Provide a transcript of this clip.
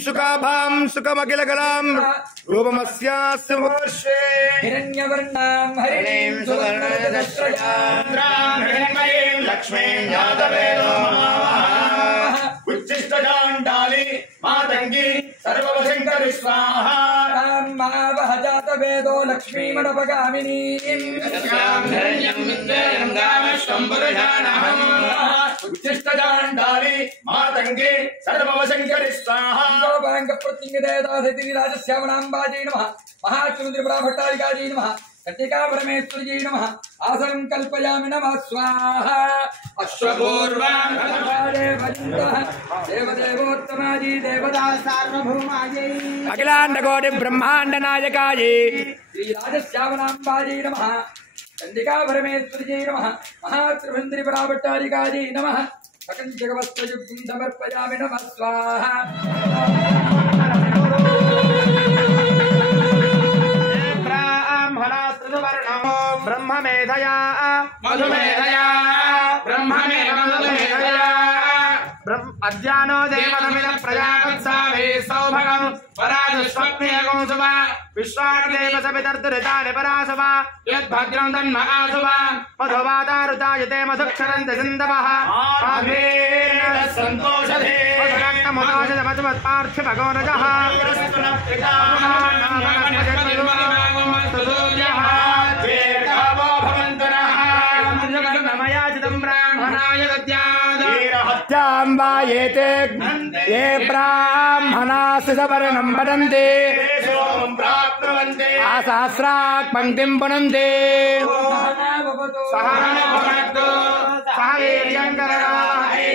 सुखाभां सुखमखिलकलां रूपमस्यास्य वर्षे हिरण्यवर्णां हरिणीं सुवर्णरजतश्रयां हिरण्मयीं लक्ष्मीं जातवेदो उच्चिष्टजाण्डाली मातंगी सर्ववशंकरि स्वाहा रामवह जातवेदो लक्ष्मीमडपगामिनीं यस्यां हिरण्यं विद्येयं दामश्वं पुरुषाणहम् उच्चिष्टजाण्डाली मातंगी सर्ववशंकरि स्वाहा गोपांग प्रतिंगदेदाधिति राजश्यामणाम्बाजी नमः महाचुन्द्रपुराभट्टारिकाजी नमः कटिका परमेश्वरी नमः आसनं कल्पयामि नमः स्वाहा अश्वपूर्वां देवदेवोत्तमाजी देवता सार्वभौमाजी अखिलांडकोटि ब्रह्मांड नायकाजी श्री राजश्यामणाम्बाजी नमः कटिका परमेश्वरी नमः महात्रिपुराभट्टारिकाजी नमः सकल जगवस्तुं समर्पयामि नमः स्वाहा ब्रह्ममेधया मधुमेधया ब्रह्ममेधया अज्ञानो देवतमिदं प्रजापत्सावे सौभगं पराजस्वप्नेगो सुवा विश्वादेव सवितर्दुरितानि परासवा यद्भद्रं तन्महासुवा मधुवातारुतायते मधुक्षरन्ति सिन्धवः सन्तोषधे मधुमत्पार्थिवगोनजः ये ब्राह्मणास्य सवर्णं वदन्ति आसहस्रात् पंक्तिं पुनन्ति सह वीर्यं करवावहै